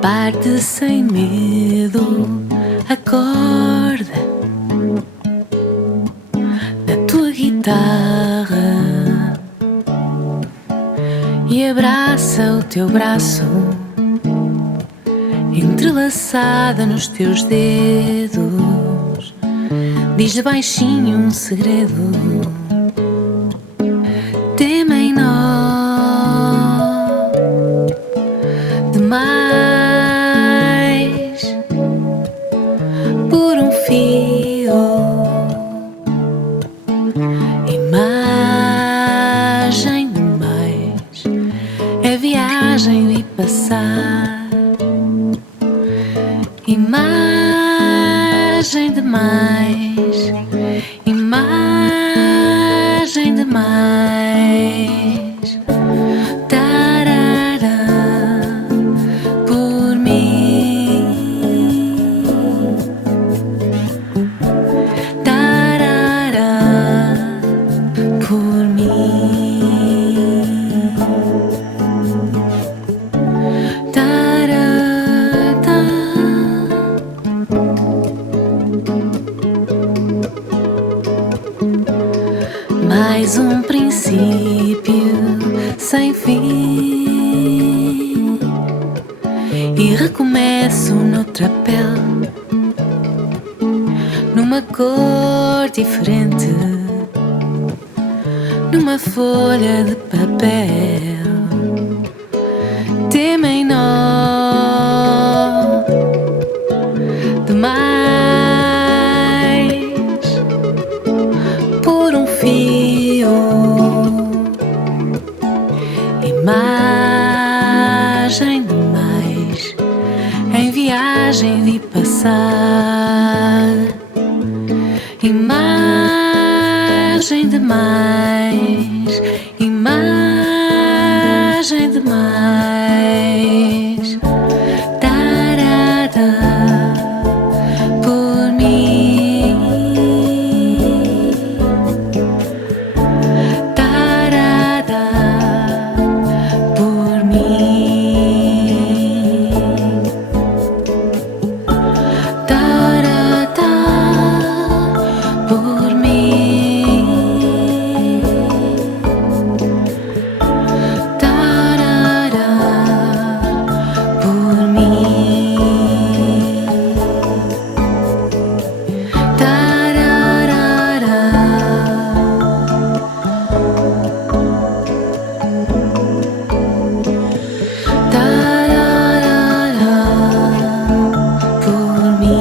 parte sem medo, acorda na tua guitarra e abraça o teu braço entrelaçada nos teus dedos. Diz baixinho um segredo, tema em nó demais por um fio, imagem demais, é viagem de passar, imagem demais, imagem demais, tarará, por mim, tarará, por mim, tarará. Mais um princípio sem fim e recomeço noutra pele, numa cor diferente, numa folha de papel, tema em nó demais por um fio, imagem demais, em viagem de passar, imagem demais, imagem demais, tarará, por mim, tarará, por mim, tarará, por mim, tarará, por mim, tarará, por mim.